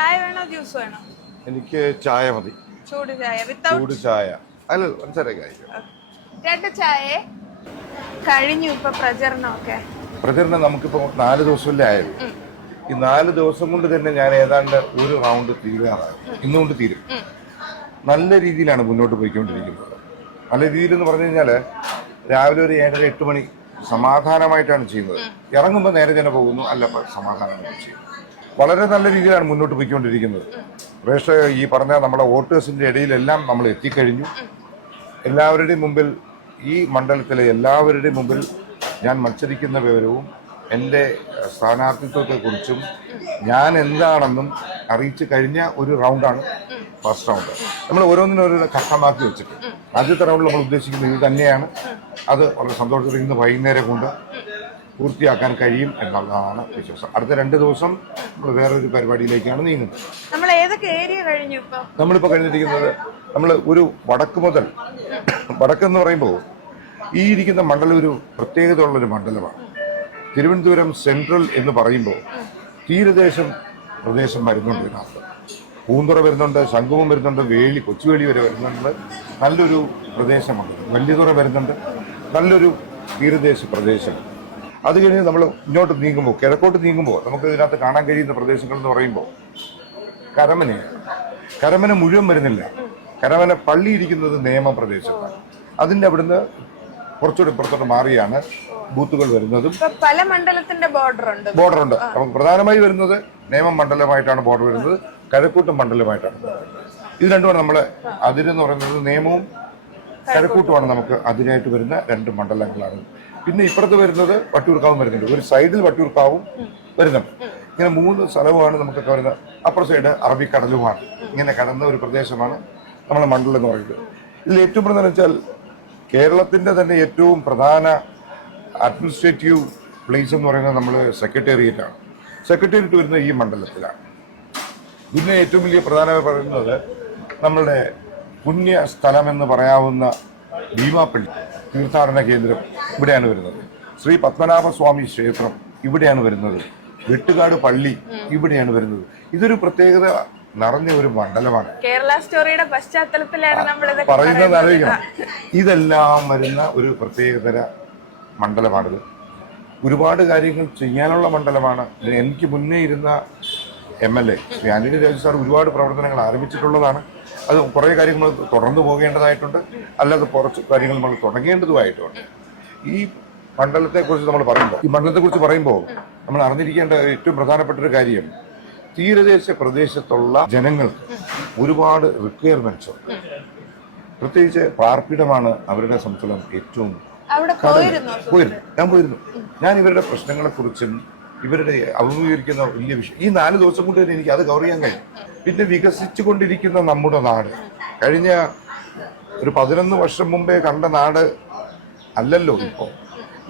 ചായ വേണോ ജ്യൂസ് വേണോ? എനിക്ക് ചായ മതി. ചൂട് ചായ ചൂട് ചായ അല്ല പഞ്ചസാരയൊക്കെ. രണ്ട് ചായ കഴിഞ്ഞു. ഇപ്പൊ പ്രചരണം നമുക്കിപ്പോ 4 ദിവസമല്ലേ ആയത്. ഈ 4 ദിവസം കൊണ്ട് തന്നെ ഞാൻ ഏതാണ്ട് ഒരു റൗണ്ട് തീരാറായി. ഇന്നുകൊണ്ട് തീരും. നല്ല രീതിയിലാണ് മുന്നോട്ട് പോയിക്കൊണ്ടിരിക്കുന്നത്. നല്ല രീതിയിൽ എന്ന് പറഞ്ഞു കഴിഞ്ഞാൽ രാവിലെ ഒരു 7:30-8 മണി സമാധാനമായിട്ടാണ് ചെയ്യുന്നത്. ഇറങ്ങുമ്പോൾ നേരെ തന്നെ പോകുന്നു, അല്ല സമാധാനമായിട്ട് ചെയ്യുന്നു. വളരെ നല്ല രീതിയിലാണ് മുന്നോട്ട് പോയിക്കൊണ്ടിരിക്കുന്നത്. പക്ഷേ ഈ പറഞ്ഞ നമ്മുടെ വോട്ടേഴ്സിന്റെ ഇടയിലെല്ലാം നമ്മൾ എത്തിക്കഴിഞ്ഞു. എല്ലാവരുടെയും മുമ്പിൽ, ഈ മണ്ഡലത്തിലെ എല്ലാവരുടെയും മുമ്പിൽ ഞാൻ മത്സരിക്കുന്ന വിവരവും എൻ്റെ സ്ഥാനാർത്ഥിത്വത്തെക്കുറിച്ചും ഞാൻ എന്താണെന്നും അറിയിച്ചു കഴിഞ്ഞ ഒരു റൗണ്ടാണ് ഫസ്റ്റ് റൗണ്ട്. നമ്മൾ ഓരോന്നിനും ഘട്ടമാക്കി വെച്ചിട്ട് ആദ്യത്തെ റൗണ്ടിൽ നമ്മൾ ഉദ്ദേശിക്കുന്നത് ഇത് തന്നെയാണ്. അത് വളരെ സന്തോഷത്തിൽ ഇന്ന് വൈകുന്നേരം കൊണ്ട് പൂർത്തിയാക്കാൻ കഴിയും എന്നുള്ളതാണ് വിശ്വാസം. അടുത്ത 2 ദിവസം നമ്മൾ വേറൊരു പരിപാടിയിലേക്കാണ് നീങ്ങുന്നത്. നമ്മളിപ്പോൾ കഴിഞ്ഞിരിക്കുന്നത് നമ്മൾ ഒരു വടക്കെന്ന് പറയുമ്പോൾ ഈ ഇരിക്കുന്ന മണ്ഡലം ഒരു പ്രത്യേകത ഉള്ളൊരു മണ്ഡലമാണ്. തിരുവനന്തപുരം സെൻട്രൽ എന്ന് പറയുമ്പോൾ പ്രദേശം വരുന്നുണ്ട്. ഇതിനകത്ത് പൂന്തുറ വരുന്നുണ്ട്, ശംഖുവും വരുന്നുണ്ട്, കൊച്ചുവേളി വരെ വരുന്നുണ്ട്. നല്ലൊരു പ്രദേശമാണ്. വലിയതുറ വരുന്നുണ്ട്. നല്ലൊരു തീരദേശ പ്രദേശം. അത് കഴിഞ്ഞ് നമ്മൾ ഇങ്ങോട്ട് നീങ്ങുമ്പോൾ, കിഴക്കോട്ട് നീങ്ങുമ്പോൾ നമുക്ക് ഇതിനകത്ത് കാണാൻ കഴിയുന്ന പ്രദേശങ്ങൾ എന്ന് പറയുമ്പോൾ കരമന മുഴുവൻ വരുന്നില്ല. കരമന പള്ളി ഇരിക്കുന്നത് നേമം പ്രദേശത്താണ്. അതിൻ്റെ അവിടുന്ന് കുറച്ചുകൂടി പുറത്തോട്ട് മാറിയാണ് ബൂത്തുകൾ വരുന്നതും. പല മണ്ഡലത്തിന്റെ ബോർഡർ ഉണ്ട്. നമുക്ക് പ്രധാനമായി വരുന്നത് നേമം മണ്ഡലമായിട്ടാണ് ബോർഡർ വരുന്നത്, കഴക്കൂട്ടം മണ്ഡലമായിട്ടാണ്. ഇത് രണ്ടുമാണ് നമ്മളെ അതിരെന്ന് പറയുന്നത്. നേമവും കഴക്കൂട്ടുമാണ് നമുക്ക് അതിരായിട്ട് വരുന്ന 2 മണ്ഡലങ്ങളാണ്. പിന്നെ ഇപ്പുറത്ത് വരുന്നത് വട്ടിയൂർക്കാവും വരുന്നുണ്ട്. ഒരു സൈഡിൽ വട്ടിയൂർക്കാവും വരുന്നുണ്ട്. ഇങ്ങനെ 3 സ്ഥലവുമാണ് നമുക്കൊക്കെ വരുന്നത്. അപ്പുറ സൈഡ് അറബിക്കടലുമാണ്. ഇങ്ങനെ കടന്ന ഒരു പ്രദേശമാണ് നമ്മളെ മണ്ഡലം എന്ന് പറയുന്നത്. ഇതിൽ ഏറ്റവും പ്രധാനം വെച്ചാൽ കേരളത്തിന്റെ തന്നെ ഏറ്റവും പ്രധാന അഡ്മിനിസ്ട്രേറ്റീവ് പ്ലേസ് എന്ന് പറയുന്നത് നമ്മൾ സെക്രട്ടേറിയറ്റാണ്. സെക്രട്ടേറിയറ്റ് വരുന്നത് ഈ മണ്ഡലത്തിലാണ്. പിന്നെ ഏറ്റവും വലിയ പ്രധാനമായി പറയുന്നത് നമ്മളുടെ പുണ്യ സ്ഥലമെന്ന് പറയാവുന്ന ഭീമാപ്പള്ളി തീർത്ഥാടന കേന്ദ്രം ഇവിടെയാണ് വരുന്നത്. ശ്രീ പത്മനാഭസ്വാമി ക്ഷേത്രം ഇവിടെയാണ് വരുന്നത്. വെട്ടുകാട് പള്ളി ഇവിടെയാണ് വരുന്നത്. ഇതൊരു പ്രത്യേകത നിറഞ്ഞ ഒരു മണ്ഡലമാണ്. കേരള സ്റ്റോറിയുടെ പശ്ചാത്തലത്തിലാണ് നമ്മൾ പറയുന്നത്. അറിയിക്കണം, ഇതെല്ലാം വരുന്ന ഒരു പ്രത്യേകതര മണ്ഡലമാണിത്. ഒരുപാട് കാര്യങ്ങൾ ചെയ്യാനുള്ള മണ്ഡലമാണ്. എനിക്ക് മുന്നേ ഇരുന്ന MLA ശ്രീ ആന്റണി രാജു സാർ ഒരുപാട് പ്രവർത്തനങ്ങൾ ആരംഭിച്ചിട്ടുള്ളതാണ്. അത് കുറേ കാര്യങ്ങൾ തുടർന്നു പോകേണ്ടതായിട്ടുണ്ട്, അല്ലാതെ കുറച്ച് കാര്യങ്ങൾ നമ്മൾ തുടങ്ങേണ്ടതുമായിട്ടുണ്ട്. ഈ മണ്ഡലത്തെക്കുറിച്ച് പറയുമ്പോൾ നമ്മൾ അറിഞ്ഞിരിക്കേണ്ട ഏറ്റവും പ്രധാനപ്പെട്ട ഒരു കാര്യം, തീരദേശ പ്രദേശത്തുള്ള ജനങ്ങൾക്ക് ഒരുപാട് റിക്വയർമെന്റ്സ് ഉണ്ട്. പ്രത്യേകിച്ച് പാർപ്പിടമാണ് അവരുടെ സംബന്ധിച്ചിടത്തോളം ഏറ്റവും. ഞാൻ പോയിരുന്നു. ഞാൻ ഇവരുടെ പ്രശ്നങ്ങളെക്കുറിച്ചും ഇവരുടെ അഭിമുഖീകരിക്കുന്ന വലിയ വിഷയം ഈ 4 ദിവസം കൊണ്ട് തന്നെ എനിക്ക് അത് കവർ ചെയ്യാൻ കഴിയും. പിന്നെ വികസിച്ചു കൊണ്ടിരിക്കുന്ന നമ്മുടെ നാട് കഴിഞ്ഞ ഒരു 11 വർഷം മുമ്പേ കണ്ട നാട് അല്ലല്ലോ ഇപ്പോൾ.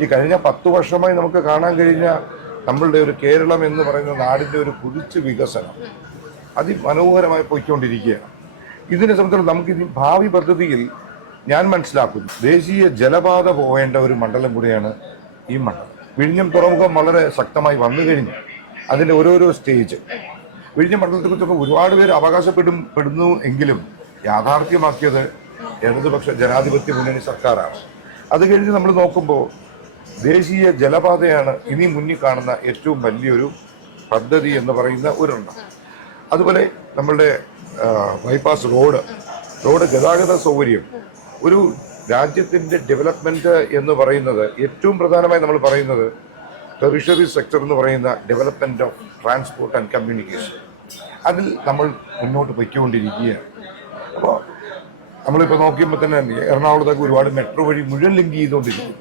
ഈ കഴിഞ്ഞ 10 വർഷമായി നമുക്ക് കാണാൻ കഴിഞ്ഞ നമ്മളുടെ ഒരു കേരളം എന്ന് പറയുന്ന നാടിന്റെ ഒരു കുതിച്ചു വികസനം അതിമനോഹരമായി പോയിക്കൊണ്ടിരിക്കുകയാണ്. ഇതിനെ സംബന്ധിച്ചിടത്തോളം നമുക്ക് ഇനി ഭാവി പദ്ധതിയിൽ ഞാൻ മനസ്സിലാക്കുന്നു ദേശീയ ജലപാത പോവേണ്ട ഒരു മണ്ഡലം കൂടിയാണ് ഈ മണ്ഡലം. വിഴിഞ്ഞം തുറമുഖം വളരെ ശക്തമായി വന്നു കഴിഞ്ഞു. അതിന്റെ ഓരോരോ സ്റ്റേജ് വിഴിഞ്ഞം മണ്ഡലത്തെക്കുറിച്ചൊക്കെ ഒരുപാട് പേര് അവകാശപ്പെടുന്നു എങ്കിലും യാഥാർത്ഥ്യമാക്കിയത് ഇടതുപക്ഷ ജനാധിപത്യ മുന്നണി സർക്കാരാണ്. അത് കഴിഞ്ഞ് നമ്മൾ നോക്കുമ്പോൾ ദേശീയ ജലപാതയാണ് ഇനി മുന്നിൽ കാണുന്ന ഏറ്റവും വലിയൊരു പദ്ധതി എന്ന് പറയുന്ന ഒരെണ്ണം. അതുപോലെ നമ്മളുടെ ബൈപ്പാസ് റോഡ് ഗതാഗത സൗകര്യം. ഒരു രാജ്യത്തിന്റെ ഡെവലപ്മെന്റ് എന്ന് പറയുന്നത് ഏറ്റവും പ്രധാനമായി നമ്മൾ പറയുന്നത് ടെറിഷറി സെക്ടർ എന്ന് പറയുന്ന development of transport and communication. അതിൽ നമ്മൾ മുന്നോട്ട് പൊയ്ക്കൊണ്ടിരിക്കുകയാണ്. അപ്പോൾ നമ്മളിപ്പോൾ നോക്കിയപ്പോൾ തന്നെ എറണാകുളത്തൊക്കെ ഒരുപാട് മെട്രോ വഴി മുഴുവൻ ലിങ്ക് ചെയ്തുകൊണ്ടിരിക്കുന്നു.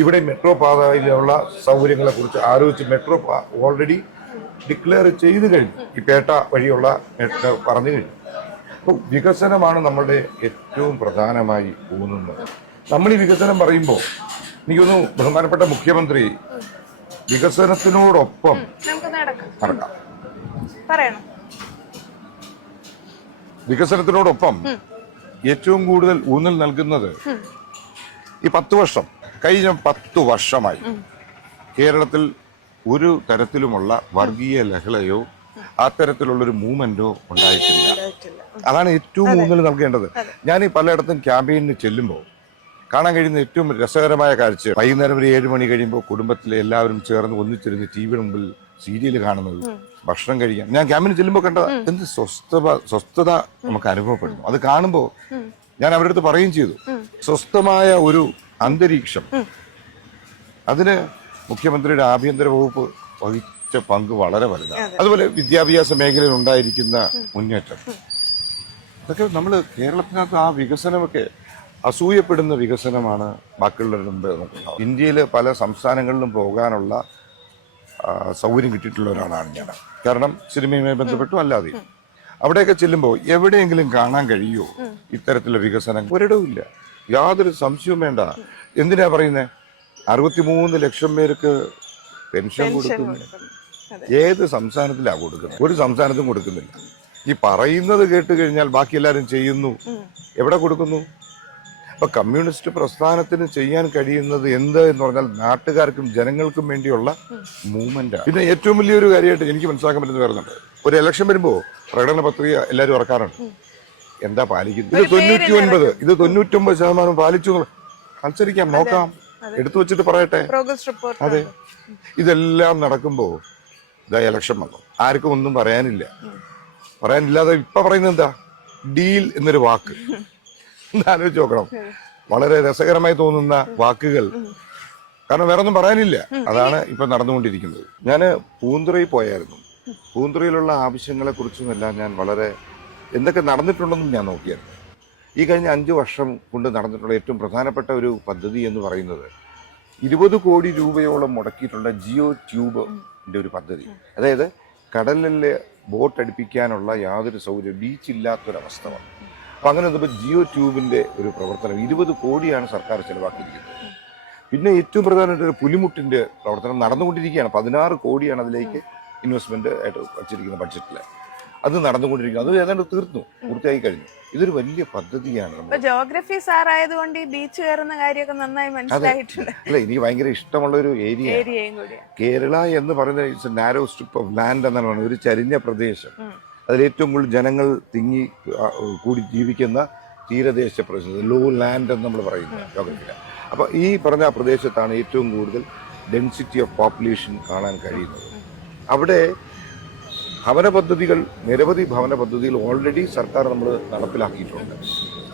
ഇവിടെ മെട്രോ പാതയിലുള്ള സൗകര്യങ്ങളെ കുറിച്ച് ആലോചിച്ച് മെട്രോ ഓൾറെഡി ഡിക്ലെയർ ചെയ്ത് കഴിഞ്ഞു. ഈ പേട്ട വഴിയുള്ള മെട്രോ പറഞ്ഞു കഴിഞ്ഞു. അപ്പോൾ വികസനമാണ് നമ്മളുടെ ഏറ്റവും പ്രധാനമായി ഊന്നുന്നത്. നമ്മൾ ഈ വികസനം പറയുമ്പോൾ എനിക്കൊന്നു ബഹുമാനപ്പെട്ട മുഖ്യമന്ത്രി വികസനത്തിനോടൊപ്പം നടക്കാം. വികസനത്തിനോടൊപ്പം ഏറ്റവും കൂടുതൽ ഊന്നൽ നൽകുന്നത് ഈ 10 വർഷം കഴിഞ്ഞ 10 വർഷമായി കേരളത്തിൽ ഒരു തരത്തിലുമുള്ള വർഗീയ ലഹളയോ അത്തരത്തിലുള്ളൊരു മൂവ്മെന്റോ ഉണ്ടായിട്ടില്ല. അതാണ് ഏറ്റവും ഊന്നൽ നൽകേണ്ടത്. ഞാൻ ഈ പലയിടത്തും ക്യാമ്പയിനിന് ചെല്ലുമ്പോൾ കാണാൻ കഴിയുന്ന ഏറ്റവും രസകരമായ കാഴ്ച, വൈകുന്നേരം ഒരു 7 മണി കഴിയുമ്പോൾ കുടുംബത്തിലെ എല്ലാവരും ചേർന്ന് ഒന്നിച്ചിരുന്ന് ടി വിയുടെ മുമ്പിൽ സീരിയൽ കാണുന്നത്, ഭക്ഷണം കഴിക്കാൻ. ഞാൻ ക്യാമ്പിന് ചെല്ലുമ്പോൾ കണ്ട എന്ത് സ്വസ്ഥത നമുക്ക് അനുഭവപ്പെടുന്നു. അത് കാണുമ്പോൾ ഞാൻ അവരുടെ അടുത്ത് പറയുകയും ചെയ്തു, സ്വസ്ഥമായ ഒരു അന്തരീക്ഷം, അതിന് മുഖ്യമന്ത്രിയുടെ ആഭ്യന്തര വകുപ്പ് വഹിച്ച പങ്ക് വളരെ വലുതാണ്. അതുപോലെ വിദ്യാഭ്യാസ മേഖലയിൽ ഉണ്ടായിരിക്കുന്ന മുന്നേറ്റം, അതൊക്കെ നമ്മൾ കേരളത്തിനകത്ത് ആ വികസനമൊക്കെ അസൂയപ്പെടുന്ന വികസനമാണ് ബാക്കിയുള്ളവരുടെ മുമ്പ് നമുക്കുണ്ടാവും. ഇന്ത്യയിലെ പല സംസ്ഥാനങ്ങളിലും പോകാനുള്ള സൗകര്യം കിട്ടിയിട്ടുള്ള ഒരാളാണ് ഞാൻ. കാരണം സിനിമയുമായി ബന്ധപ്പെട്ടും അല്ലാതെ അവിടെയൊക്കെ ചെല്ലുമ്പോൾ എവിടെയെങ്കിലും കാണാൻ കഴിയുമോ ഇത്തരത്തിലുള്ള വികസനം? ഒരിടവും ഇല്ല, യാതൊരു സംശയവും വേണ്ട. എന്തിനാ പറയുന്നത്? 63 ലക്ഷം പേർക്ക് പെൻഷൻ കൊടുക്കുന്നു. ഏത് സംസ്ഥാനത്തിലാണ് കൊടുക്കുന്നത്? ഒരു സംസ്ഥാനത്തും കൊടുക്കുന്നില്ല. ഈ പറയുന്നത് കേട്ട് കഴിഞ്ഞാൽ ബാക്കി എല്ലാവരും ചെയ്യുന്നു, എവിടെ കൊടുക്കുന്നു? അപ്പൊ കമ്മ്യൂണിസ്റ്റ് പ്രസ്ഥാനത്തിന് ചെയ്യാൻ കഴിയുന്നത് എന്ത് എന്ന് പറഞ്ഞാൽ നാട്ടുകാർക്കും ജനങ്ങൾക്കും വേണ്ടിയുള്ള മൂവ്മെന്റാണ്. പിന്നെ ഏറ്റവും വലിയൊരു കാര്യമായിട്ട് എനിക്ക് മനസ്സിലാക്കാൻ പറ്റുന്ന വരുന്നുണ്ട്, ഒരു ഇലക്ഷൻ വരുമ്പോ പ്രകടന പത്രിക എല്ലാവരും ഇറക്കാറുണ്ട്. എന്താ പാലിക്കുന്നത്? ഇത് 99% പാലിച്ചു. മത്സരിക്കാം, നോക്കാം, എടുത്തു വെച്ചിട്ട് പറയട്ടെ. അതെ, ഇതെല്ലാം നടക്കുമ്പോ ഇതാ ഇലക്ഷൻ വന്നു, ആർക്കും ഒന്നും പറയാനില്ല. പറയാനില്ലാതെ ഇപ്പൊ പറയുന്നത് എന്താ? ഡീൽ എന്നൊരു വാക്ക്. ആലോചിച്ച് നോക്കണം, വളരെ രസകരമായി തോന്നുന്ന വാക്കുകൾ. കാരണം വേറെ ഒന്നും പറയാനില്ല. അതാണ് ഇപ്പൊ നടന്നുകൊണ്ടിരിക്കുന്നത്. ഞാൻ പൂന്തുറയിൽ പോയായിരുന്നു. പൂന്തുറയിലുള്ള ആവശ്യങ്ങളെ കുറിച്ചും എല്ലാം ഞാൻ വളരെ എന്തൊക്കെ നടന്നിട്ടുണ്ടെന്നും ഞാൻ നോക്കിയായിരുന്നു. ഈ കഴിഞ്ഞ 5 വർഷം കൊണ്ട് നടന്നിട്ടുള്ള ഏറ്റവും പ്രധാനപ്പെട്ട ഒരു പദ്ധതി എന്ന് പറയുന്നത് 20 കോടി രൂപയോളം മുടക്കിയിട്ടുള്ള ജിയോ ട്യൂബിന്റെ ഒരു പദ്ധതി. അതായത് കടലിലെ ബോട്ട് അടുപ്പിക്കാനുള്ള യാതൊരു സൗകര്യം, ബീച്ചില്ലാത്തൊരവസ്ഥ വന്നു. അപ്പൊ അങ്ങനെ വന്നപ്പോൾ ജിയോ ട്യൂബിന്റെ ഒരു പ്രവർത്തനം 20 കോടിയാണ് സർക്കാർ ചെലവാക്കിയിരിക്കുന്നത്. പിന്നെ ഏറ്റവും പ്രധാനമായിട്ട് ഒരു പുലിമുട്ടിന്റെ പ്രവർത്തനം നടന്നുകൊണ്ടിരിക്കുകയാണ്. 16 കോടിയാണ് അതിലേക്ക് ഇൻവെസ്റ്റ്മെന്റ് ആയിട്ട് വച്ചിരിക്കുന്ന ബഡ്ജറ്റിൽ. അത് നടന്നുകൊണ്ടിരിക്കുന്നു. അത് ഏതാണ്ട് പൂർത്തിയായി കഴിഞ്ഞു. ഇതൊരു വലിയ പദ്ധതിയാണ്. ജോഗ്രഫി സാർ ആയതുകൊണ്ട് ഈ ബീച്ച് കയറുന്ന കാര്യമൊക്കെ നന്നായി മനസ്സിലായിട്ടുണ്ട്. അല്ല, എനിക്ക് ഭയങ്കര ഇഷ്ടമുള്ള ഒരു ഏരിയയും കൂടിയാണ് കേരള എന്ന് പറയുന്നത്. It's A narrow strip of land എന്നാണ് പറയുന്നത്, ഒരു ചരിഞ്ഞ പ്രദേശം. അതിലേറ്റവും കൂടുതൽ ജനങ്ങൾ തിങ്ങി കൂടി ജീവിക്കുന്ന തീരദേശ പ്രദേശം, ലോ ലാൻഡ് എന്ന് നമ്മൾ പറയുന്നത് ജോഗ്രഫിയില. അപ്പൊ ഈ പറഞ്ഞ പ്രദേശത്താണ് ഏറ്റവും കൂടുതൽ ഡെൻസിറ്റി ഓഫ് പോപ്പുലേഷൻ കാണാൻ കഴിയുന്നത്. അവിടെ ഭവന പദ്ധതികൾ, നിരവധി ഭവന പദ്ധതികൾ ഓൾറെഡി സർക്കാർ നമ്മൾ നടപ്പിലാക്കിയിട്ടുണ്ട്.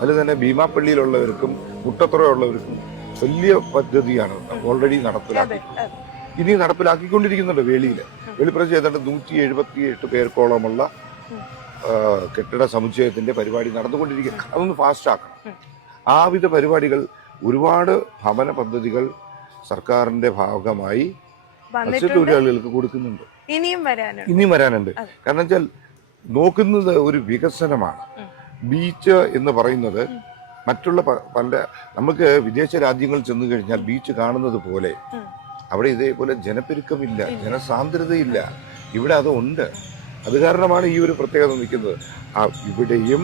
അതിൽ തന്നെ ഭീമാപ്പള്ളിയിലുള്ളവർക്കും മുട്ടത്തുറയുള്ളവർക്കും വലിയ പദ്ധതിയാണ് ഓൾറെഡി നടപ്പിലാക്കിയിട്ടുള്ളത്. ഇനി നടപ്പിലാക്കിക്കൊണ്ടിരിക്കുന്നുണ്ട്. വെളിപ്രദേശം ഏതാണ്ട് 178 പേർക്കോളമുള്ള കെട്ടിട സമുച്ചയത്തിന്റെ പരിപാടി നടന്നുകൊണ്ടിരിക്കുക. അതൊന്ന് ഫാസ്റ്റ് ആക്കണം. ആവിധ പരിപാടികൾ, ഒരുപാട് ഭവന പദ്ധതികൾ സർക്കാരിന്റെ ഭാഗമായി മത്സ്യത്തൊഴിലാളികൾക്ക് കൊടുക്കുന്നുണ്ട്. ഇനിയും വരാനുണ്ട്. കാരണം വെച്ചാൽ നോക്കുന്നത് ഒരു വികസനമാണ്. ബീച്ച് എന്ന് പറയുന്നത് മറ്റുള്ള പല, നമുക്ക് വിദേശ രാജ്യങ്ങളിൽ ചെന്നു കഴിഞ്ഞാൽ ബീച്ച് കാണുന്നത് പോലെ അവിടെ ഇതേപോലെ ജനപ്പെരുക്കമില്ല, ജനസാന്ദ്രതയില്ല. ഇവിടെ അത് ഉണ്ട്. അത് കാരണമാണ് ഈ ഒരു പ്രത്യേകത നിൽക്കുന്നത്. ഇവിടെയും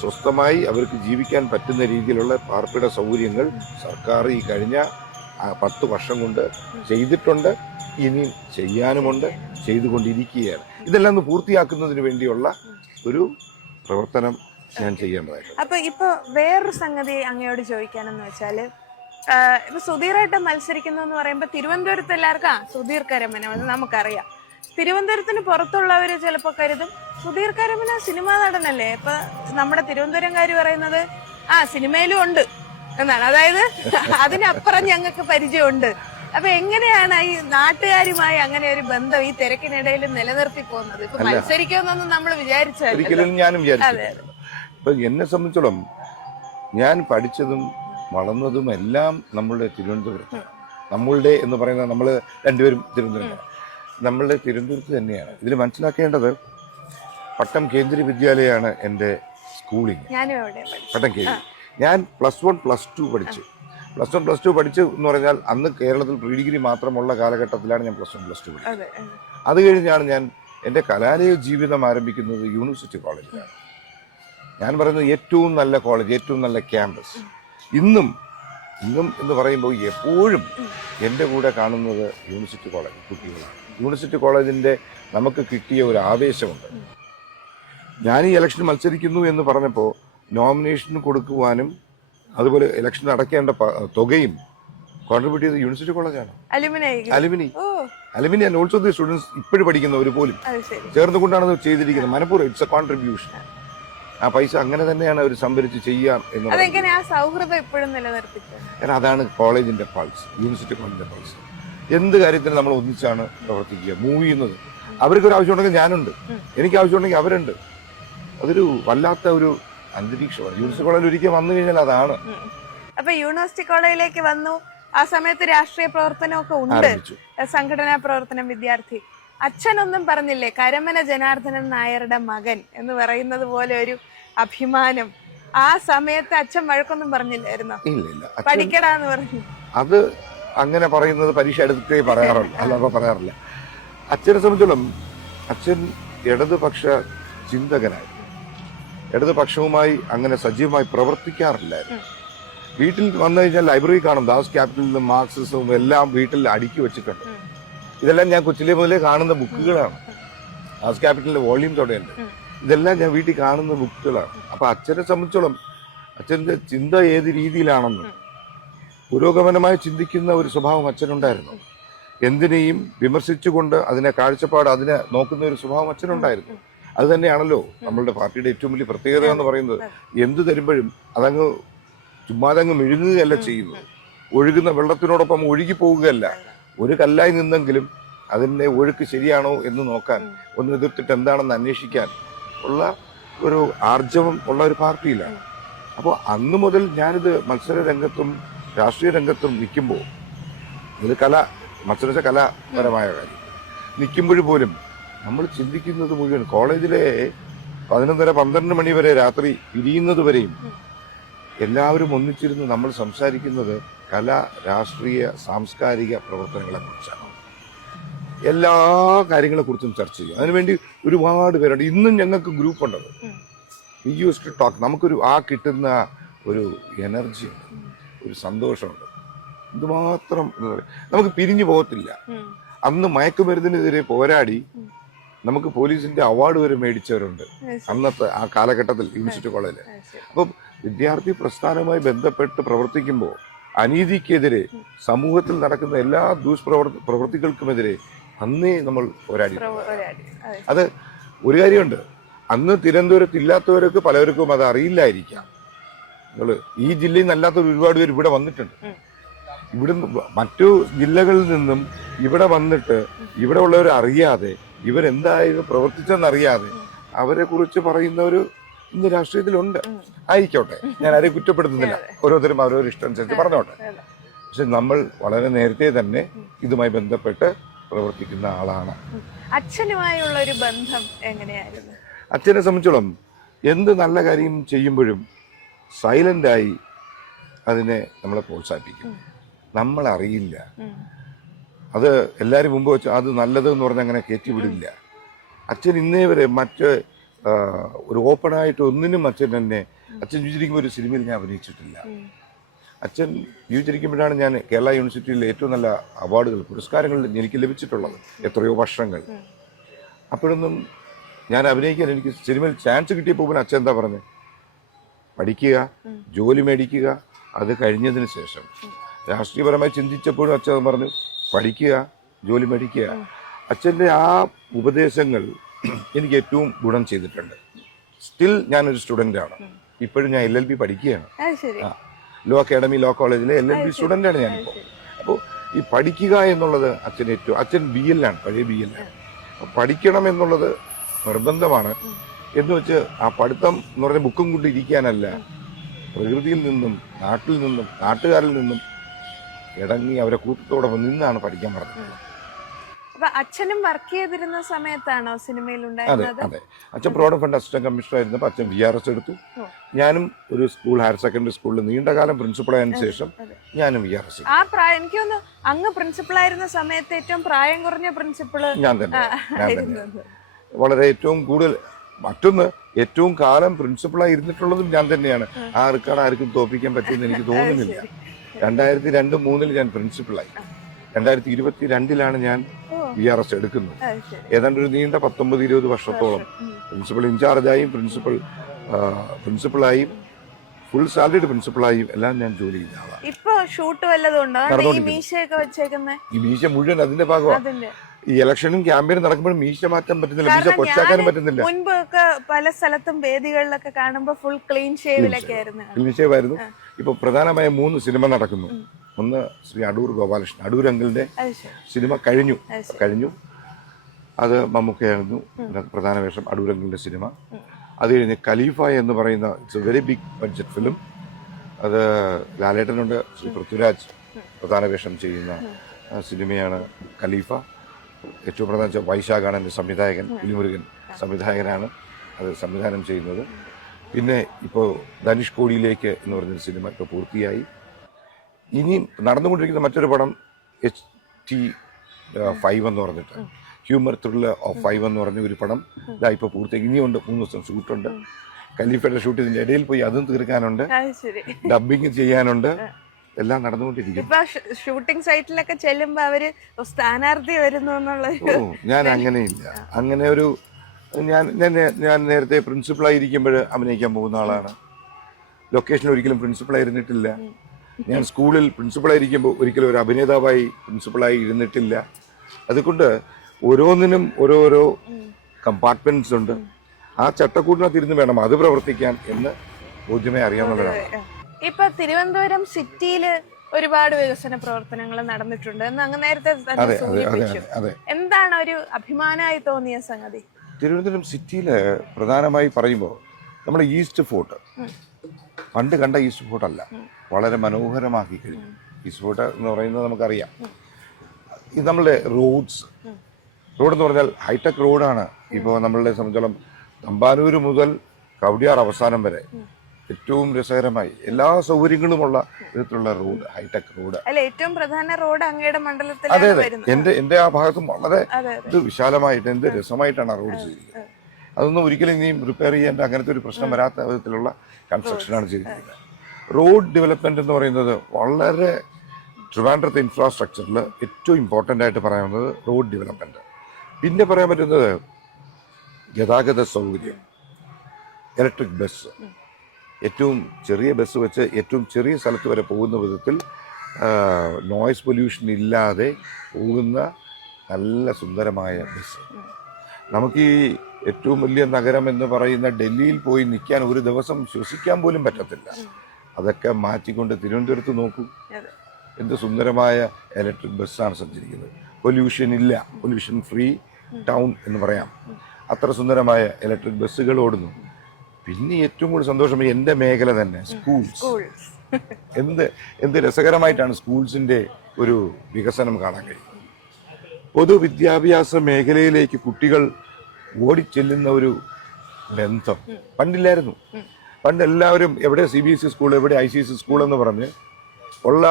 സ്വസ്ഥമായി അവർക്ക് ജീവിക്കാൻ പറ്റുന്ന രീതിയിലുള്ള പാർപ്പിട സൗകര്യങ്ങൾ സർക്കാർ ഈ കഴിഞ്ഞ 10 വർഷം കൊണ്ട് ചെയ്തിട്ടുണ്ട്. ഇനി ചെയ്യാനുമുണ്ട്, ചെയ്തുകൊണ്ടിരിക്കുകയാണ്. ഇതെല്ലാം ഒന്ന് പൂർത്തിയാക്കുന്നതിന് വേണ്ടിയുള്ള ഒരു പ്രവർത്തനം ഞാൻ ചെയ്യേണ്ടതായിട്ട്. ഇപ്പൊ വേറൊരു സംഗതി അങ്ങയോട് ചോദിക്കാനെന്ന് വെച്ചാല്, ഇപ്പൊ സുധീറായിട്ട് മത്സരിക്കുന്നു എന്ന് പറയുമ്പോ തിരുവനന്തപുരത്ത് എല്ലാവർക്കും സുധീർ കരമന നമുക്കറിയാം. തിരുവനന്തപുരത്തിന് പുറത്തുള്ളവര് ചിലപ്പോ കരുതും സുധീർ കരമന സിനിമാ നടനല്ലേ. ഇപ്പൊ നമ്മുടെ തിരുവനന്തപുരംകാര് പറയുന്നത് സിനിമയിലും ഉണ്ട് എന്നാണ്. അതായത് അതിനപ്പുറം ഞങ്ങൾക്ക് പരിചയമുണ്ട്. അപ്പൊ എങ്ങനെയാണ് ഈ നാട്ടുകാരുമായി അങ്ങനെ ഒരു ബന്ധം ഈ തിരക്കിനിടയിൽ നിലനിർത്തി പോകുന്നത്? ഇപ്പൊ മത്സരിക്കുമെന്നൊന്നും നമ്മൾ ഒരിക്കലും ഞാനും വിചാരിച്ചില്ല. ഇപ്പൊ എന്നെ സംബന്ധിച്ചോളം ഞാൻ പഠിച്ചതും വളർന്നതും എല്ലാം നമ്മളുടെ തിരുവനന്തപുരത്ത്. നമ്മളുടെ എന്ന് പറയുന്നത് നമ്മൾ രണ്ടുപേരും തിരുവനന്തപുരം, നമ്മളുടെ തിരുവനന്തപുരത്ത് തന്നെയാണ്. ഇതിൽ മനസ്സിലാക്കേണ്ടത് പട്ടം കേന്ദ്രീയ വിദ്യാലയമാണ് എൻ്റെ സ്കൂളിങ്. പട്ടം കേന്ദ്രീയ. ഞാൻ +1 +2 പഠിച്ചു. +1 +2 പഠിച്ചു എന്ന് പറഞ്ഞാൽ അന്ന് കേരളത്തിൽ പ്രീ ഡിഗ്രി മാത്രമുള്ള കാലഘട്ടത്തിലാണ് ഞാൻ +1 +2 പഠിച്ചത്. അത് കഴിഞ്ഞാണ് ഞാൻ എൻ്റെ കലാലയ ജീവിതം ആരംഭിക്കുന്നത് യൂണിവേഴ്സിറ്റി കോളേജിലാണ്. ഞാൻ പറയുന്നത് ഏറ്റവും നല്ല കോളേജ്, ഏറ്റവും നല്ല ക്യാമ്പസ്. ഇന്നും എന്ന് പറയുമ്പോൾ എപ്പോഴും എൻ്റെ കൂടെ കാണുന്നത് യൂണിവേഴ്സിറ്റി കോളേജ് കുട്ടികളാണ്. യൂണിവേഴ്സിറ്റി കോളേജിൻ്റെ നമുക്ക് കിട്ടിയ ഒരു ആവേശമുണ്ട്. ഞാൻ ഈ ഇലക്ഷൻ മത്സരിക്കുന്നു എന്ന് പറഞ്ഞപ്പോൾ നോമിനേഷൻ കൊടുക്കുവാനും അതുപോലെ ഇലക്ഷൻ അടയ്ക്കേണ്ട തുകയും കോൺട്രിബ്യൂട്ട് ചെയ്ത് യൂണിവേഴ്സിറ്റി കോളേജാണ്. Alumni and also the students ഇപ്പോഴും പഠിക്കുന്നവർ പോലും ചേർന്നുകൊണ്ടാണ് അത് ചെയ്തിരിക്കുന്നത്. മനഃപൂർവ്വം ഇറ്റ്സ് എ കോൺട്രിബ്യൂഷൻ. ആ പൈസ അങ്ങനെ തന്നെയാണ് അവർ സംഭരിച്ച് ചെയ്യാം എന്ന്. കാരണം അതാണ് കോളേജിന്റെ പൾസ്, യൂണിവേഴ്സിറ്റി കോളേജിന്റെ പൾസ്. എന്ത് കാര്യത്തിനും നമ്മൾ ഒന്നിച്ചാണ് പ്രവർത്തിക്കുക, മൂവ് ചെയ്യുന്നത്. അവർക്കൊരു ആവശ്യമുണ്ടെങ്കിൽ ഞാനുണ്ട്, എനിക്ക് ആവശ്യമുണ്ടെങ്കിൽ അവരുണ്ട്. അതൊരു വല്ലാത്ത ഒരു അന്തരീക്ഷമാണ്. യൂണിവേഴ്സിറ്റി കോളേജിൽ ഒരിക്കൽ വന്നു കഴിഞ്ഞാൽ അതാണ്. അപ്പൊ യൂണിവേഴ്സിറ്റി കോളേജിലേക്ക് വന്നു, ആ സമയത്ത് രാഷ്ട്രീയ പ്രവർത്തനമൊക്കെ ഉണ്ട്, സംഘടനാ പ്രവർത്തനം, വിദ്യാർത്ഥി. അച്ഛനൊന്നും പറഞ്ഞില്ലേ കരമന ജനാർദ്ദനൻ നായരുടെ മകൻ എന്ന് പറയുന്നത് പോലെ ഒരു അഭിമാനം? ആ സമയത്ത് അച്ഛൻ വഴക്കൊന്നും പറഞ്ഞില്ലായിരുന്നോ? ഇല്ല, പഠിക്കടാന്ന് പറഞ്ഞു. അത് അങ്ങനെ പറയുന്നത് പരീക്ഷ എടുത്തേ പറയാറില്ല, അല്ലാതെ പറയാറില്ല. അച്ഛനെ സംബന്ധിച്ചോളം അച്ഛൻ ഇടതുപക്ഷ ചിന്തകനായി, ഇടതുപക്ഷവുമായി അങ്ങനെ സജീവമായി പ്രവർത്തിക്കാറില്ലായിരുന്നു. വീട്ടിൽ വന്നു കഴിഞ്ഞാൽ ലൈബ്രറി കാണും, ദാസ് ക്യാപിറ്റലും മാർക്സിസവും എല്ലാം വീട്ടിൽ അടുക്കി വെച്ചിട്ടുണ്ട്. ഇതെല്ലാം ഞാൻ കൊച്ചിലെ മുതലേ കാണുന്ന ബുക്കുകളാണ്. ദാസ് ക്യാപിറ്റലിന്റെ വോള്യൂം തുടയുണ്ട്. ഇതെല്ലാം ഞാൻ വീട്ടിൽ കാണുന്ന ബുക്കുകളാണ്. അപ്പൊ അച്ഛനെ സംബന്ധിച്ചോളം അച്ഛന്റെ ചിന്ത ഏത് രീതിയിലാണെന്ന് പുരോഗമനമായി ചിന്തിക്കുന്ന ഒരു സ്വഭാവം അച്ഛനുണ്ടായിരുന്നു. എന്തിനേയും വിമർശിച്ചുകൊണ്ട് അതിനെ കാഴ്ചപ്പാട് അതിനെ നോക്കുന്ന ഒരു സ്വഭാവം അച്ഛനുണ്ടായിരുന്നു. അത് തന്നെയാണല്ലോ നമ്മളുടെ പാർട്ടിയുടെ ഏറ്റവും വലിയ പ്രത്യേകത എന്ന് പറയുന്നത്. എന്ത് തരുമ്പോഴും അതങ്ങ് ചുമ്മാതങ്ങ് മെഴുകുകയല്ല ചെയ്യുന്നത്, ഒഴുകുന്ന വെള്ളത്തിനോടൊപ്പം ഒഴുകി പോവുകയല്ല. ഒരു കല്ലായി നിന്നെങ്കിലും അതിൻ്റെ ഒഴുക്ക് ശരിയാണോ എന്ന് നോക്കാൻ, ഒന്ന് എതിർത്തിട്ട് എന്താണെന്ന് അന്വേഷിക്കാൻ ഉള്ള ഒരു ആർജവം ഉള്ള ഒരു പാർട്ടിയിലാണ്. അപ്പോൾ അന്ന് മുതൽ ഞാനിത് മത്സര രംഗത്തും രാഷ്ട്രീയ രംഗത്തും നിൽക്കുമ്പോൾ, ഇത് മത്സരിച്ച കലാപരമായ കാര്യം നിൽക്കുമ്പോൾ പോലും നമ്മൾ ചിന്തിക്കുന്നത് മുഴുവൻ കോളേജിലെ 11:30-12 മണി വരെ രാത്രി പിരിയുന്നത് വരെയും എല്ലാവരും ഒന്നിച്ചിരുന്ന് നമ്മൾ സംസാരിക്കുന്നത് കല, രാഷ്ട്രീയ, സാംസ്കാരിക പ്രവർത്തനങ്ങളെ കുറിച്ചാണ്. എല്ലാ കാര്യങ്ങളെക്കുറിച്ചും ചർച്ച ചെയ്യും. അതിനുവേണ്ടി ഒരുപാട് പേരുണ്ട്. ഇന്നും ഞങ്ങൾക്ക് ഗ്രൂപ്പ് ഉണ്ടത്. We use to talk. നമുക്കൊരു കിട്ടുന്ന ഒരു എനർജി ഉണ്ട്, ഒരു സന്തോഷമുണ്ട്. ഇതുമാത്രം നമുക്ക് പിരിഞ്ഞു പോകത്തില്ല. അന്ന് മയക്കുമരുന്നിനെതിരെ പോരാടി നമുക്ക് പോലീസിന്റെ അവാർഡ് വരെ മേടിച്ചവരുണ്ട് അന്നത്തെ ആ കാലഘട്ടത്തിൽ യൂണിവേഴ്സിറ്റി കോളേജിൽ. അപ്പം വിദ്യാർത്ഥി പ്രസ്ഥാനവുമായി ബന്ധപ്പെട്ട് പ്രവർത്തിക്കുമ്പോൾ അനീതിക്കെതിരെ, സമൂഹത്തിൽ നടക്കുന്ന എല്ലാ ദുഷ്പ്രവർത്തികൾക്കുമെതിരെ അന്നേ നമ്മൾ പോരാടി. അത് ഒരു കാര്യമുണ്ട്, അന്ന് തിരുവനന്തപുരത്ത് ഇല്ലാത്തവർക്ക് പലവർക്കും അത് അറിയില്ലായിരിക്കാം. നിങ്ങൾ ഈ ജില്ലയിൽ നിന്നല്ലാത്ത ഒരുപാട് പേര് ഇവിടെ വന്നിട്ടുണ്ട്. ഇവിടുന്ന് മറ്റു ജില്ലകളിൽ നിന്നും ഇവിടെ വന്നിട്ട് ഇവിടെ ഉള്ളവർ അറിയാതെ, ഇവരെന്തായാലും പ്രവർത്തിച്ചെന്നറിയാതെ അവരെ കുറിച്ച് പറയുന്നവർ ഇന്ന് രാഷ്ട്രീയത്തിലുണ്ട്. ആയിക്കോട്ടെ, ഞാൻ ആരെയും കുറ്റപ്പെടുത്തുന്നില്ല, ഓരോരുത്തരും അവരവരുടെ ഇഷ്ടം അനുസരിച്ച് പറഞ്ഞോട്ടെ. പക്ഷെ നമ്മൾ വളരെ നേരത്തെ തന്നെ ഇതുമായി ബന്ധപ്പെട്ട് പ്രവർത്തിക്കുന്ന ആളാണ്. അച്ഛനുമായുള്ള ഒരു ബന്ധം എങ്ങനെയായിരുന്നു? അച്ഛനെ സംബന്ധിച്ചോളം എന്ത് നല്ല കാര്യം ചെയ്യുമ്പോഴും സൈലന്റായി അതിനെ നമ്മളെ പ്രോത്സാഹിപ്പിക്കും. നമ്മളറിയില്ല, അത് എല്ലാവരും മുമ്പ് വെച്ച് അത് നല്ലതെന്ന് പറഞ്ഞ് അങ്ങനെ കയറ്റി വിടില്ല. അച്ഛൻ ഇന്നേ വരെ ഒരു ഓപ്പണായിട്ട് ഒന്നിനും അച്ഛൻ ജീവിച്ചിരിക്കുമ്പോൾ ഒരു സിനിമയിൽ ഞാൻ അഭിനയിച്ചിട്ടില്ല. അച്ഛൻ ജീവിച്ചിരിക്കുമ്പോഴാണ് ഞാൻ കേരള യൂണിവേഴ്സിറ്റിയിലെ ഏറ്റവും നല്ല അവാർഡുകൾ, പുരസ്കാരങ്ങൾ എനിക്ക് ലഭിച്ചിട്ടുള്ളത്, എത്രയോ വർഷങ്ങൾ. അപ്പോഴൊന്നും ഞാൻ അഭിനയിക്കാൻ എനിക്ക് സിനിമയിൽ ചാൻസ് കിട്ടിയപ്പോൾ പോലും അച്ഛൻ എന്താ പറഞ്ഞത്? പഠിക്കുക, ജോലി മേടിക്കുക, അത് കഴിഞ്ഞതിന് ശേഷം. രാഷ്ട്രീയപരമായി ചിന്തിച്ചപ്പോഴും അച്ഛൻ പറഞ്ഞു പഠിക്കുക, ജോലി മേടിക്കുക. അച്ഛൻ്റെ ആ ഉപദേശങ്ങൾ എനിക്ക് ഏറ്റവും ഗുണം ചെയ്തിട്ടുണ്ട്. സ്റ്റിൽ ഞാനൊരു സ്റ്റുഡൻ്റാണ്. ഇപ്പോഴും ഞാൻ LLB പഠിക്കുകയാണ്. ലോ അക്കാഡമി, ലോ കോളേജിലെ LLB സ്റ്റുഡൻ്റാണ് ഞാനിപ്പോൾ. അപ്പോൾ ഈ പഠിക്കുക എന്നുള്ളത് അച്ഛൻ BL ആണ്, പഴയ BL ആണ്. പഠിക്കണം എന്നുള്ളത് നിർബന്ധമാണ്. എന്ന് വെച്ച് ആ പഠിത്തം എന്ന് പറഞ്ഞ ബുക്കും കൊണ്ട് ഇരിക്കാനല്ല, പ്രകൃതിയിൽ നിന്നും നാട്ടിൽ നിന്നും നാട്ടുകാരിൽ നിന്നും ഇടങ്ങി അവരെ കൂട്ടത്തോടൊപ്പം നിന്നാണ് പഠിക്കാൻ പറഞ്ഞത്. അച്ഛനും വർക്ക് ചെയ്തിരുന്ന സമയത്താണോ സിനിമയിൽ ഉണ്ടായിരുന്നത്? അതെ, അച്ഛൻ പ്രോഡക്റ്റ് ഫണ്ട് അസിസ്റ്റന്റ് കമ്മീഷണർ ആയിരുന്നപ്പോൾ അച്ഛൻ VRS എടുത്തു. ഞാനും ഒരു സ്കൂൾ, ഹയർ സെക്കൻഡറി സ്കൂളിൽ നീണ്ടകാലം പ്രിൻസിപ്പൾ ആയതിനു ശേഷം ഞാനും VRS. ആ പ്രായം എനിക്ക് തോന്നുന്നു അങ്ങ് പ്രിൻസിപ്പൾ ആയിരുന്ന സമയത്ത് ഏറ്റവും പ്രായം കുറഞ്ഞ പ്രിൻസിപ്പള് ഞാൻ തന്നെ. വളരെ ഏറ്റവും കൂടുതൽ, മറ്റൊന്ന് ഏറ്റവും കാലം പ്രിൻസിപ്പളായി ഇരുന്നിട്ടുള്ളതും ഞാൻ തന്നെയാണ്. ആ റെക്കോർഡ് ആർക്കും തോൽപ്പിക്കാൻ പറ്റുമെന്ന് എനിക്ക് തോന്നുന്നില്ല. 2002-03 ഞാൻ പ്രിൻസിപ്പളായി. 2022 ഞാൻ VRS എടുക്കുന്നത്. അത് ശരി. ഏതാണ്ട് ഒരു നീണ്ട 19-20 വർഷത്തോളം പ്രിൻസിപ്പൽ ഇൻചാർജായും പ്രിൻസിപ്പളായും ഫുൾ സാലറിഡ് പ്രിൻസിപ്പളായും എല്ലാം ഞാൻ ജോലി ചെയ്യുന്ന ആളാണ്. ഇപ്പൊ ഷൂട്ട് വല്ലതും ഉണ്ടോ? അതാണ് ഈ മീശയൊക്കെ വെച്ചേക്കുന്നേ. ഈ മീശ മുഴുവൻ അതിന്റെ ഭാഗമാണ്. അതിന്റെ ഈ ഇലക്ഷനും ക്യാമ്പയിനും നടക്കുമ്പോഴും മീശ മാറ്റാൻ പറ്റുന്നില്ല, മീശ കൊച്ചാക്കാനും പറ്റുന്നില്ല. മുൻപൊക്കെ പല സ്ഥലത്തും വേദികളിലൊക്കെ കാണുമ്പോ ഫുൾ ക്ലീൻ ഷേവിലൊക്കെ ആയിരുന്നു. ക്ലീൻ ഷേവ് ആയിരുന്നു. ഇപ്പൊ പ്രധാനമായ 3 സിനിമ നടക്കുന്നു. ഒന്ന് ശ്രീ അടൂർ ഗോപാലകൃഷ്ണൻ, അടൂർ അങ്കിളിന്റെ അത് ശരി. സിനിമ കഴിഞ്ഞു. അത് മമ്മൂക്കയായിരുന്നു പ്രധാന വേഷം, അടൂർ അങ്കിളിന്റെ സിനിമ. അത് കഴിഞ്ഞ് ഖലീഫ എന്ന് പറയുന്ന it's a very big budget film. അത് ലാലേട്ടനുണ്ട്, ശ്രീ പൃഥ്വിരാജ് പ്രധാന വേഷം ചെയ്യുന്ന സിനിമയാണ് ഖലീഫ. ഏറ്റവും പ്രധാന വെച്ചാൽ വൈശാഖാണ് എൻ്റെ സംവിധായകൻ, പുലിമുരുകൻ സംവിധായകനാണ് അത് സംവിധാനം ചെയ്യുന്നത്. പിന്നെ ഇപ്പോൾ ധനുഷ് കോടിയിലേക്ക് എന്ന് പറഞ്ഞൊരു സിനിമ ഇപ്പോൾ പൂർത്തിയായി. ഇനി നടന്നുകൊണ്ടിരിക്കുന്ന മറ്റൊരു പടം HT5 എന്ന് പറഞ്ഞിട്ട് ഹ്യൂമർ ത്രില്ലർ ഓഫ് 5 എന്ന് പറഞ്ഞ ഒരു പടം ഇതാ ഇപ്പോൾ പൂർത്തിയായി. ഇനിയുണ്ട് 3 ദിവസം ഷൂട്ടുണ്ട്. ഖലീഫയുടെ ഷൂട്ട് ഇതിൻ്റെ ഇടയിൽ പോയി അതും തീർക്കാനുണ്ട്, ഡബിങ് ചെയ്യാനുണ്ട്, എല്ലാം നടന്നുകൊണ്ടിരിക്കും. ഇപ്പൊ ഷൂട്ടിംഗ് സൈറ്റിലൊക്കെ ചെല്ലുമ്പോ അവര് സ്ഥാനാർത്ഥി വരുന്നു എന്നുള്ളത്. ഞാൻ അങ്ങനെയില്ല. അങ്ങനെ ഒരു ഞാൻ നേരത്തെ പ്രിൻസിപ്പളായിരിക്കുമ്പോൾ അഭിനയിക്കാൻ പോകുന്ന ആളാണ്. ലൊക്കേഷനിൽ ഒരിക്കലും പ്രിൻസിപ്പളായി ഇരുന്നിട്ടില്ല. ഞാൻ സ്കൂളിൽ പ്രിൻസിപ്പളായിരിക്കുമ്പോൾ ഒരിക്കലും ഒരു അഭിനേതാവായി പ്രിൻസിപ്പളായി ഇരുന്നിട്ടില്ല. അതുകൊണ്ട് ഓരോന്നിനും ഓരോരോ കമ്പാർട്ട്മെന്റ്സ് ഉണ്ട്. ആ ചട്ടക്കൂടിനകത്ത് ഇരുന്ന് വേണം അത് പ്രവർത്തിക്കാൻ എന്ന് ബോധ്യമേ അറിയാവുന്നതാണ്. ഇപ്പൊ തിരുവനന്തപുരം സിറ്റിയില് ഒരുപാട് വികസന പ്രവർത്തനങ്ങൾ നടന്നിട്ടുണ്ട് എന്ന് അങ്ങ് നേരത്തെ തന്നെ സൂചിപ്പിച്ചു. എന്താണ് ഒരു അഭിമാനമായി തോന്നിയ സംഗതി? തിരുവനന്തപുരം സിറ്റിയില് പ്രധാനമായി പറയുമ്പോൾ നമ്മുടെ ഈസ്റ്റ് ഫോർട്ട് പണ്ട് കണ്ട ഈസ്റ്റ് ഫോർട്ട് അല്ല, വളരെ മനോഹരമാക്കി കഴിഞ്ഞു. ഈസ്റ്റ് ഫോർട്ട് എന്ന് പറയുന്നത് നമുക്കറിയാം. ഇത് നമ്മളുടെ റോഡ് എന്ന് പറഞ്ഞാൽ ഹൈടെക് റോഡാണ്. ഇപ്പോൾ നമ്മളുടെ സംബന്ധിച്ചോളം തമ്പാനൂർ മുതൽ കവടിയാർ അവസാനം വരെ ഏറ്റവും രസകരമായി എല്ലാ സൗകര്യങ്ങളുമുള്ള വിധത്തിലുള്ള റോഡ്, ഹൈടെക് റോഡ്. ഏറ്റവും പ്രധാന റോഡ് അങ്ങയുടെ മണ്ഡലത്തിൽ. അതെ അതെ, എന്റെ ആ ഭാഗത്തും വളരെ ഇത് വിശാലമായിട്ട് എന്ത് രസമായിട്ടാണ് ആ റോഡ് ചെയ്തിരിക്കുന്നത്. അതൊന്നും ഒരിക്കലും ഇനിയും റിപ്പയർ ചെയ്യേണ്ട അങ്ങനത്തെ ഒരു പ്രശ്നം വരാത്ത വിധത്തിലുള്ള കൺസ്ട്രക്ഷനാണ് ചെയ്തിരിക്കുന്നത്. റോഡ് ഡെവലപ്മെന്റ് എന്ന് പറയുന്നത് വളരെ ട്രിവാൻഡ്രത്തെ ഇൻഫ്രാസ്ട്രക്ചറിൽ ഏറ്റവും ഇമ്പോർട്ടൻ്റ് ആയിട്ട് പറയാവുന്നത് റോഡ് ഡെവലപ്മെന്റ്. പിന്നെ പറയാൻ പറ്റുന്നത് ഗതാഗത സൗകര്യം, ഇലക്ട്രിക് ബസ്, ഏറ്റവും ചെറിയ ബസ് വെച്ച് ഏറ്റവും ചെറിയ സ്ഥലത്ത് വരെ പോകുന്ന വിധത്തിൽ നോയ്സ് പൊല്യൂഷൻ ഇല്ലാതെ പോകുന്ന നല്ല സുന്ദരമായ ബസ്. നമുക്ക് ഈ ഏറ്റവും വലിയ നഗരം എന്ന് പറയുന്ന ഡൽഹിയിൽ പോയി നിൽക്കാൻ ഒരു ദിവസം ശ്വസിക്കാൻ പോലും പറ്റത്തില്ല. അതൊക്കെ മാറ്റിക്കൊണ്ട് തിരുവനന്തപുരത്ത് നോക്കൂ, എന്ത് സുന്ദരമായ ഇലക്ട്രിക് ബസ്സാണ് സഞ്ചരിക്കുന്നത്. പൊല്യൂഷൻ ഇല്ല, പൊല്യൂഷൻ ഫ്രീ ടൗൺ എന്ന് പറയാം. അത്ര സുന്ദരമായ ഇലക്ട്രിക് ബസ്സുകൾ ഓടുന്നു. പിന്നെ ഏറ്റവും കൂടുതൽ സന്തോഷം എൻ്റെ മേഖല തന്നെ സ്കൂൾസ്. എന്ത് രസകരമായിട്ടാണ് സ്കൂൾസിൻ്റെ ഒരു വികസനം കാണാൻ കഴിയുന്നത്. പൊതുവിദ്യാഭ്യാസ മേഖലയിലേക്ക് കുട്ടികൾ ഓടിച്ചെല്ലുന്ന ഒരു ബന്ധം പണ്ടില്ലായിരുന്നു. പണ്ട് എല്ലാവരും എവിടെ CBSE സ്കൂൾ, എവിടെ ICSE സ്കൂൾ എന്ന് പറഞ്ഞ് ഉള്ള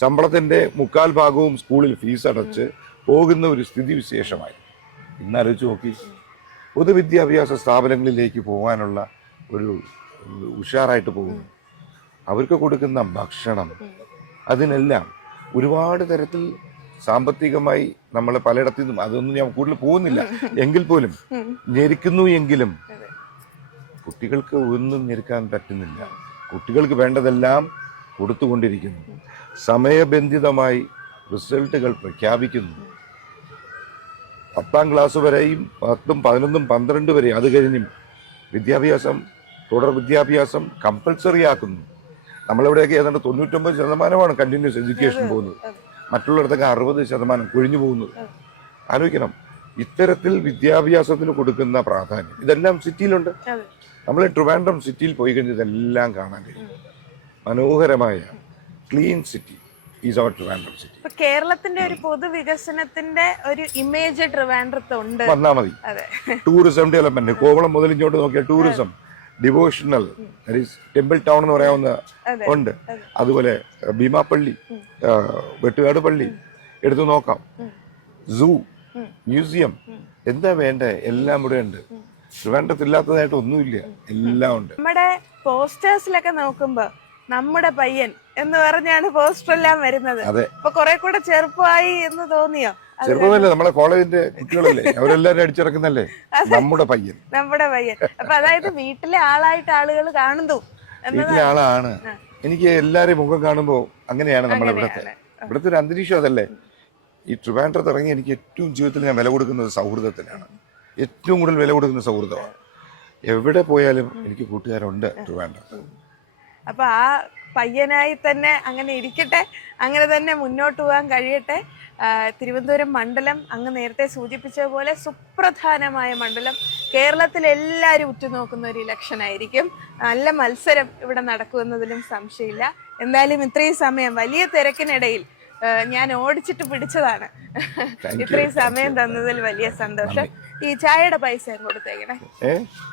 ശമ്പളത്തിൻ്റെ 3/4 ഭാഗവും സ്കൂളിൽ ഫീസ് അടച്ച് പോകുന്ന ഒരു സ്ഥിതി വിശേഷമായി. ഇന്നാലോചിച്ച് നോക്കി, പൊതുവിദ്യാഭ്യാസ സ്ഥാപനങ്ങളിലേക്ക് പോകാനുള്ള ഒരു ഉഷാറായിട്ട് പോകുന്നു. അവർക്ക് കൊടുക്കുന്ന ഭക്ഷണം, അതിനെല്ലാം ഒരുപാട് തരത്തിൽ സാമ്പത്തികമായി നമ്മൾ പലയിടത്തു നിന്നും, അതൊന്നും ഞാൻ കൂടുതൽ പോകുന്നില്ല എങ്കിൽ പോലും ഞെരുക്കുന്നു. എങ്കിലും കുട്ടികൾക്ക് ഒന്നും ഞെരുക്കാൻ പറ്റുന്നില്ല. കുട്ടികൾക്ക് വേണ്ടതെല്ലാം കൊടുത്തുകൊണ്ടിരിക്കുന്നു. സമയബന്ധിതമായി റിസൾട്ടുകൾ പ്രഖ്യാപിക്കുന്നു. 10ാം ക്ലാസ് വരെയും 10, 11, 12 വരെ, അത് കഴിഞ്ഞും വിദ്യാഭ്യാസം, തുടർ വിദ്യാഭ്യാസം കമ്പൽസറി ആക്കുന്നു. നമ്മളിവിടെയൊക്കെ ഏതാണ്ട് 99% കണ്ടിന്യൂസ് എഡ്യൂക്കേഷൻ പോകുന്നത്. മറ്റുള്ളിടത്തൊക്കെ 60% കൊഴിഞ്ഞു പോകുന്നത്. ആലോചിക്കണം, ഇത്തരത്തിൽ വിദ്യാഭ്യാസത്തിന് കൊടുക്കുന്ന പ്രാധാന്യം ഇതെല്ലാം സിറ്റിയിലുണ്ട്. നമ്മൾ ട്രിവാൻഡ്രം സിറ്റിയിൽ പോയി കഴിഞ്ഞാൽ ഇതെല്ലാം കാണാൻ കഴിയും. മനോഹരമായ clean city is our Trivandrum city. കേരളത്തിന്റെ ഒരു പൊതുവികസനത്തിന്റെ ഒരു ഇമേജ് ട്രിവാൻഡ്രത്തുണ്ട്. വന്നാൽ മതി. ടൂറിസം ഡെവലപ്മെന്റ്, കോവളം മുതൽ ഇങ്ങോട്ട് നോക്കിയാൽ ടൂറിസം, ഡിവോഷണൽ, ടെമ്പിൾ ടൗൺ എന്ന് പറയാവുന്ന ഉണ്ട്. അതുപോലെ ഭീമാപ്പള്ളി, വെട്ടുകാട് പള്ളി എടുത്തു നോക്കാം. സൂ, മ്യൂസിയം, എന്താ വേണ്ടേ എല്ലാം ഇവിടെ ഉണ്ട്. ട്രിവാൻഡ്രത്തില്ലാത്തതായിട്ട് ഒന്നുമില്ല, എല്ലാം ഉണ്ട്. നമ്മുടെ പോസ്റ്റേഴ്സിലൊക്കെ നോക്കുമ്പോ നമ്മുടെ പയ്യൻ എന്ന് പറഞ്ഞാണ് പോസ്റ്റർ എല്ലാം വരുന്നത്. അപ്പൊ കുറെ കൂടെ ചെറുപ്പമായി എന്ന് തോന്നിയോ? ചെറുപ്പമല്ലേ, നമ്മളെ കോളേജിന്റെ കുട്ടികളല്ലേ, അവരെല്ലാരും അടിച്ചിറക്കുന്നല്ലേ നമ്മുടെ പയ്യൻ. നമ്മുടെ പയ്യൻ. അപ്പൊ അതായത് വീട്ടിലെ ആളായിട്ട് ആളുകൾ കാണുന്നു വീട്ടിലെ ആളാണ്. എനിക്ക് എല്ലാരെയും മുഖം കാണുമ്പോ അങ്ങനെയാണ് നമ്മുടെ ഇവിടുത്തെ ഒരു അന്തരീക്ഷം അതല്ലേ. ഈ ട്രിവാൻഡ്രത്ത് ഇറങ്ങി എനിക്ക് ഏറ്റവും ജീവിതത്തിൽ ഞാൻ വില കൊടുക്കുന്നത് സൗഹൃദത്തിനാണ്. ഏറ്റവും കൂടുതൽ വില കൊടുക്കുന്ന സൗഹൃദമാണ്. എവിടെ പോയാലും എനിക്ക് കൂട്ടുകാരുണ്ട് ട്രിവാൻഡ്രത്ത്. അപ്പൊ ആ പയ്യനായി തന്നെ അങ്ങനെ ഇരിക്കട്ടെ, അങ്ങനെ തന്നെ മുന്നോട്ട് പോകാൻ കഴിയട്ടെ. തിരുവനന്തപുരം മണ്ഡലം അങ്ങ് നേരത്തെ സൂചിപ്പിച്ചതുപോലെ സുപ്രധാനമായ മണ്ഡലം. കേരളത്തിൽ എല്ലാവരും ഉറ്റുനോക്കുന്ന ഒരു ഇലക്ഷൻ ആയിരിക്കും. നല്ല മത്സരം ഇവിടെ നടക്കുമെന്നതിലും സംശയമില്ല. എന്തായാലും ഇത്രയും സമയം വലിയ തിരക്കിനിടയിൽ ഞാൻ ഓടിച്ചിട്ട് പിടിച്ചതാണ്. ഇത്രയും സമയം തന്നതിൽ വലിയ സന്തോഷം. ഈ ചായയുടെ പൈസ കൊടുത്തേക്കണേ.